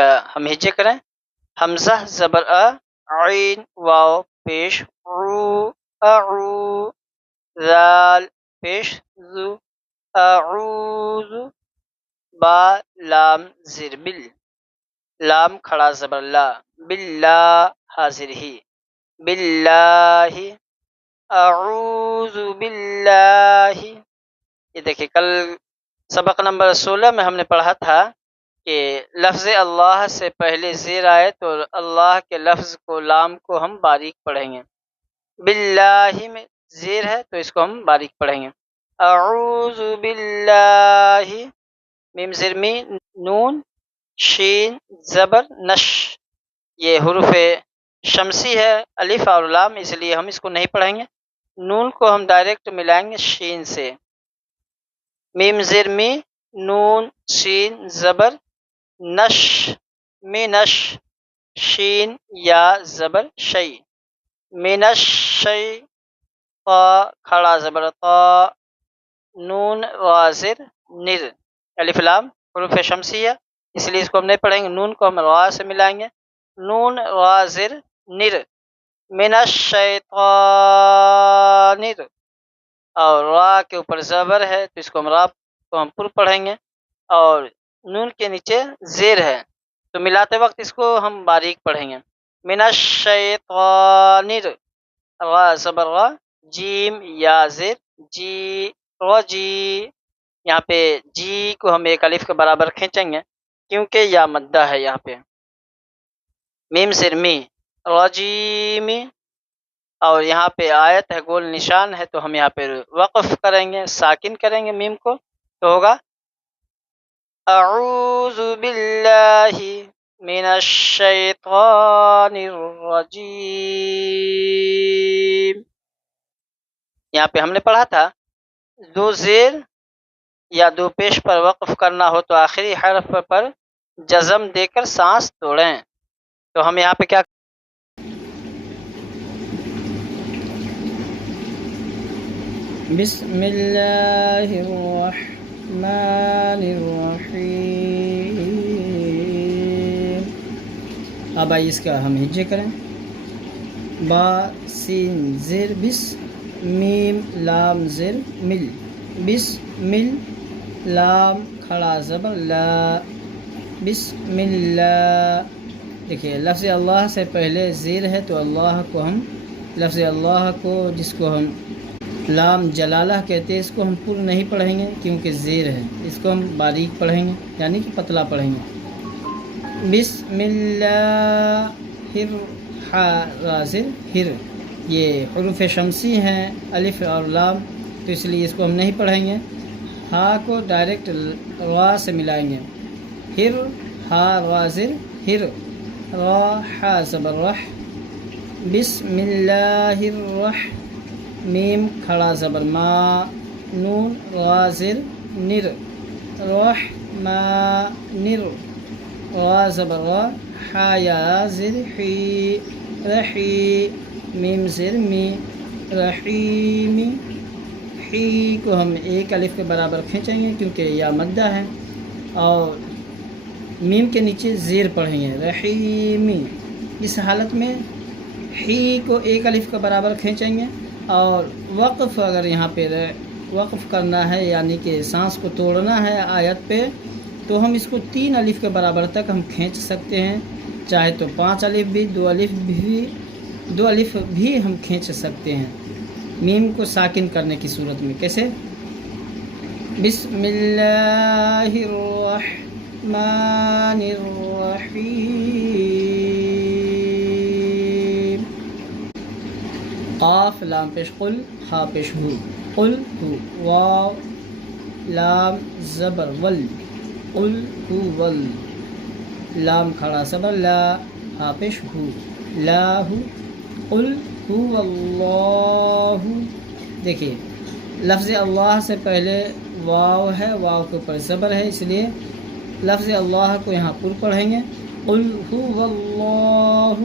کا ہم ہجے کریں۔ حمزہ زبر ا، عین واو پیش عو، اعو، ذال پیش ذو، اعوذ، با لام زیر بل، لام کھڑا زبر لا، باللہ حاضر ہی، باللہ، اعوذ باللہ۔ یہ دیکھیں کل سبق نمبر 16 میں ہم نے پڑھا تھا کہ لفظ اللہ سے پہلے زیر آئے تو اللہ کے لفظ کو، لام کو ہم باریک پڑھیں گے۔ باللہ میں زیر ہے تو اس کو ہم باریک پڑھیں گے۔ اعوذ باللہ، میم زیر می، نون شین زبر نش، یہ حروف شمسی ہے الف اور لام، اس لیے ہم اس کو نہیں پڑھیں گے۔ نون کو ہم ڈائریکٹ ملائیں گے شین سے۔ میم زیر می، نون شین زبر نش، مینش، شین یا زبر شی، مینش شی، طا کھڑا زبر طا، نون غازر نر، الف لام حروف شمسیہ، اس لیے اس کو ہم نہیں پڑھیں گے۔ نون کو ہم را سے ملائیں گے، نون غازر نر، من الشیطان، اور را کے اوپر زبر ہے تو اس کو ہم را کو ہم پر پڑھیں گے، اور نون کے نیچے زیر ہے تو ملاتے وقت اس کو ہم باریک پڑھیں گے۔ من الشیطان، را زبر را، جیم یا زیر جی، رجی، یہاں پہ جی کو ہم ایک الف کے برابر کھینچیں گے کیونکہ یا مدہ ہے یہاں پہ۔ میم زیر می، رجیم، اور یہاں پہ آیت ہے گول نشان ہے تو ہم یہاں پہ وقف کریں گے، ساکن کریں گے میم کو، تو ہوگا اعوذ باللہ من الشیطان الرجیم۔ یہاں پہ ہم نے پڑھا تھا دو زیر یا دو پیش پر وقف کرنا ہو تو آخری حرف پر جزم دے کر سانس توڑیں، تو ہم یہاں پہ کیا بسم اللہ الرحمن الرحیم۔ اب آئیے اس کا ہم ہجے کریں۔ با سین زیر بس، میم لام زیر مل، بس مل، لام کھڑا زبر لا، بسم اللہ۔ دیکھیے لفظ اللہ سے پہلے زیر ہے تو اللہ کو ہم، لفظ اللہ کو جس کو ہم لام جلالہ کہتے ہیں، اس کو ہم پر نہیں پڑھیں گے کیونکہ زیر ہے، اس کو ہم باریک پڑھیں گے یعنی کہ پتلا پڑھیں گے۔ بسم اللہ، رازر ہر، یہ حروف شمسی ہیں الف اور لام تو اس لیے اس کو ہم نہیں پڑھیں گے۔ ہا کو ڈائریکٹ را سے ملائیں گے، ہر، ہا رازر ہر، را ہا زبر رح، بسم اللہ الرحمن، میم کھڑا زبر ما، نون غازر نر، رحمانر، را زبر را، حا یا زر حی، رحی، میم زر می، رحیمی، حی کو ہم ایک الف کے برابر کھینچیں گے کیونکہ یا مدہ ہے، اور میم کے نیچے زیر پڑھیں گے، رحیمی۔ اس حالت میں حی کو ایک الف کے برابر کھینچیں گے، اور وقف اگر یہاں پہ وقف کرنا ہے یعنی کہ سانس کو توڑنا ہے آیت پہ تو ہم اس کو 3 الف کے برابر تک ہم کھینچ سکتے ہیں، چاہے تو 5 الف بھی، 2 الف بھی ہم کھینچ سکتے ہیں میم کو ساکن کرنے کی صورت میں۔ کیسے؟ بسم اللہ الرحمن الرحیم۔ قاف لام پیش قل، ہا پیش ہو، قل ہو، واو لام زبر ول، قل ہو ول، لام کھڑا زبر لا، ہا پیش ہو، لا ہو، قل ہو اللہ۔ دیکھیے لفظ اللہ سے پہلے واو ہے، واو کے اوپر زبر ہے، اس لیے لفظ اللہ کو یہاں پر پڑھیں گے، قل هو اللہ،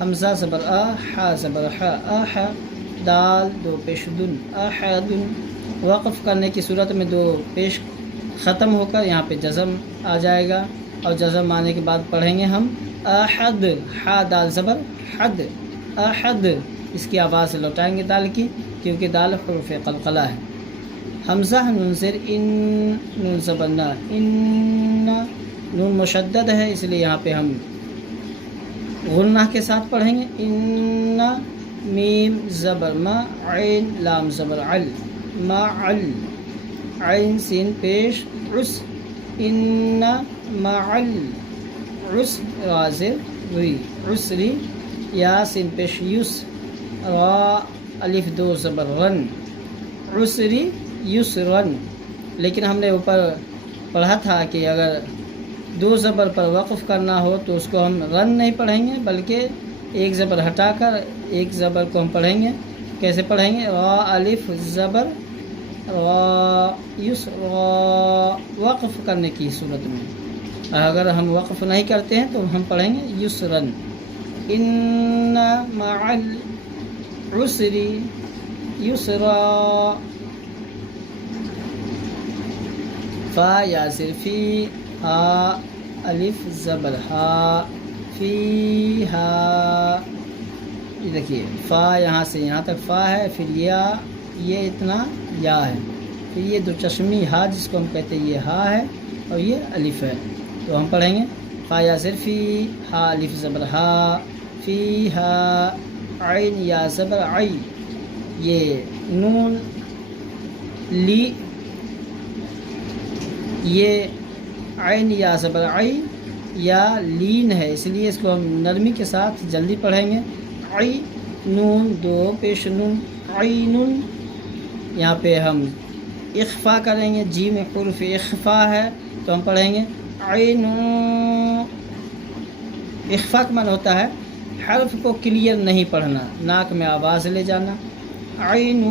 حمزہ زبر آ، حا زبر حا، آحا، دال 2 پیش دن، احد، وقف کرنے کی صورت میں 2 پیش ختم ہو کر یہاں پہ جزم آ جائے گا، اور جزم آنے کے بعد پڑھیں گے ہم احد، ہا دال زبر حد، احد، اس کی آواز لوٹائیں گے دال کی، کیونکہ دال حروف قلقلہ ہے۔ حمزہ نون زیر ان، نون زبر نا، ان، نون مشدد ہے اس لیے یہاں پہ ہم غنہ کے ساتھ پڑھیں گے، ان، میم زبر ما، عین لام زبر عل، معل، عین سین پیش عس، ان معل عسر ری، عسری، یا سین پیش یس، را الف دو زبر رن، عسری یسرن۔ لیکن ہم نے اوپر پڑھا تھا کہ اگر دو زبر پر وقف کرنا ہو تو اس کو ہم رن نہیں پڑھیں گے، بلکہ ایک زبر ہٹا کر ایک زبر کو ہم پڑھیں گے۔ کیسے پڑھیں گے؟ را الف زبر را، یسرا، وقف کرنے کی صورت میں۔ اگر ہم وقف نہیں کرتے ہیں تو ہم پڑھیں گے یسرن، ان مع العسر یسرا، فا یا زر فی، ہا الف زبر ہا، فی ہا، یہ دیکھیے فا یہاں سے یہاں تک فا ہے، پھر یا، یہ اتنا یا ہے، پھر یہ دو چشمی ہا جس کو ہم کہتے ہیں یہ ہا ہے اور یہ الف ہے، تو ہم پڑھیں گے فا یا زر فی، ہا الف زبر ہا، فی ہا، عین یا زبر عی، یہ نون لی، یہ عین یا زبر عی یا لین ہے، اس لیے اس کو ہم نرمی کے ساتھ جلدی پڑھیں گے، عی، نون دو پیش نون، عینن، یہاں پہ ہم اخفا کریں گے، جی میں حرف اخفا ہے تو ہم پڑھیں گے عین، اخفا کا معنی ہوتا ہے حرف کو کلیئر نہیں پڑھنا، ناک میں آواز لے جانا، عین،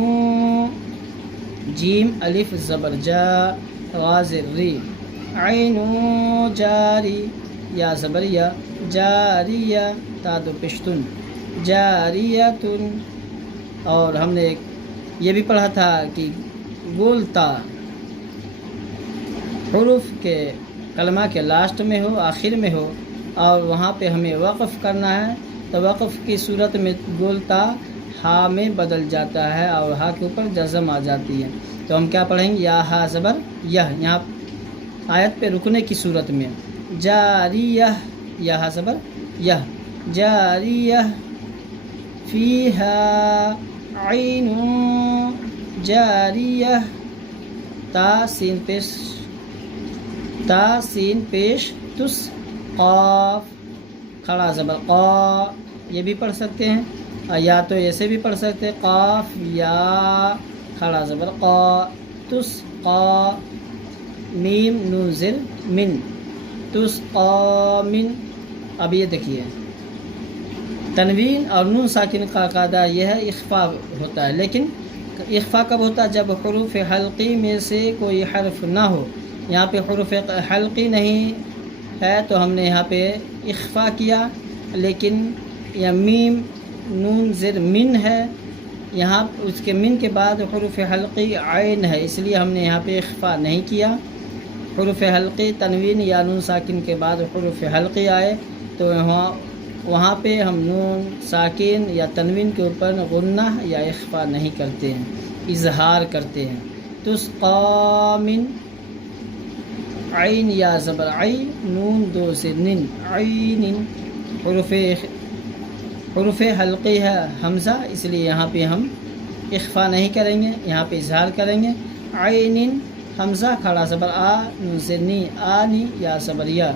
جیم الف زبر جا، غازر ری، عین جاری، یا زبر یا، جاریہ، تا دو پشتن، جاریتن۔ اور ہم نے یہ بھی پڑھا تھا کہ گول تا حروف کے کلمہ کے لاسٹ میں ہو، آخر میں ہو، اور وہاں پہ ہمیں وقف کرنا ہے تو وقف کی صورت میں گول تا ہا میں بدل جاتا ہے اور ہا کے اوپر جزم آ جاتی ہے، تو ہم کیا پڑھیں گے؟ یا ہا زبر یہ، یہاں آیت پہ رکنے کی صورت میں، جاریہ، یا ہا زبر یہ، جاریہ، فیہا عین جاریہ، تا سین پیش، تا سین پیش تس، قاف، کھڑا زبر قا، یہ بھی پڑھ سکتے ہیں، یا تو ایسے بھی پڑھ سکتے ہیں قاف یا کھڑا زبر قا، تس قا، میم نون زر من، تس قا من۔ اب یہ دیکھیے تنوین اور نون ساکن کا قاعدہ یہ ہے اخفا ہوتا ہے، لیکن اخفا کب ہوتا ہے؟ جب حروف حلقی میں سے کوئی حرف نہ ہو، یہاں پہ حروف حلقی نہیں ہے تو ہم نے یہاں پہ اخفا کیا، لیکن یہ میم نون زر من ہے، یہاں اس کے من کے بعد حروف حلقی عین ہے، اس لیے ہم نے یہاں پہ اخفا نہیں کیا۔ حروف حلقی تنوین یا نون ساکن کے بعد حروف حلقی آئے تو وہاں پہ ہم نون ساکن یا تنوین کے اوپر غنہ یا اخفا نہیں کرتے ہیں، اظہار کرتے ہیں۔ تسقا من، عین یا زبر عی، نون دو سے نن، عین، حروف حلقی ہے حمزہ، اس لیے یہاں پہ ہم اخفا نہیں کریں گے، یہاں پہ اظہار کریں گے، عین، حمزہ کھڑا زبر آ، نون سے نی، آنی یا زبر یا،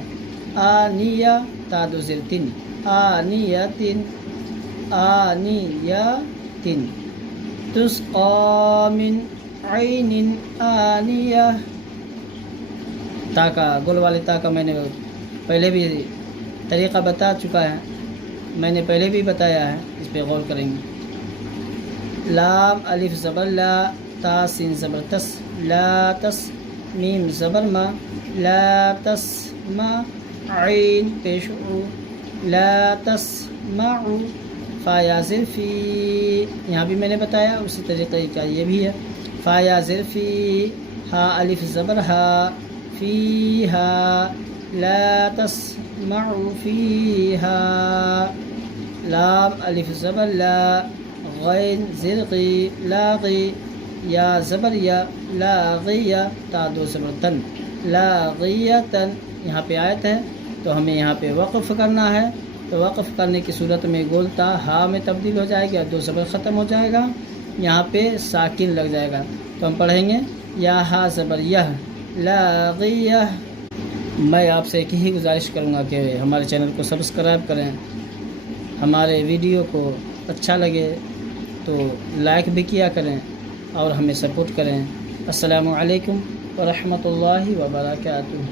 آنیہ، تا دو زیر تن، آنیتن، آنیتن، تسقا من عین آنیہ۔ تا کا، گول والے تا کا میں نے پہلے بھی طریقہ بتا چکا ہے، میں نے پہلے بھی بتایا ہے، اس پہ غور کریں گے۔ لام الف زبر لا، تا سین زبر تس، لا تس، میم زبر ما، لا تسمع، عین پیش او، لا تسمع، فا یا زر فی، یہاں بھی میں نے بتایا اسی طریقے کا یہ بھی ہے، فا یا زر فی، ہا الف زبر ہا، فی ہا، لا تسمع فيها. لام الف زبر لا، غین زرقی لاغی، یا زبر یا لاغیہ، تا دو زبر تن لاغیتن. یہاں پہ آیت ہے تو ہمیں یہاں پہ وقف کرنا ہے. تو وقف کرنے کی صورت میں گولتا ہا میں تبدیل ہو جائے گا، دو زبر ختم ہو جائے گا، یہاں پہ ساکن لگ جائے گا. تو ہم پڑھیں گے یا ہا زبر یہ لاغیہ. میں آپ سے ایک ہی گزارش کروں گا کہ ہمارے چینل کو سبسکرائب کریں، ہمارے ویڈیو کو اچھا لگے تو لائک بھی کیا کریں اور ہمیں سپورٹ کریں. السلام علیکم ورحمۃ اللہ وبرکاتہ.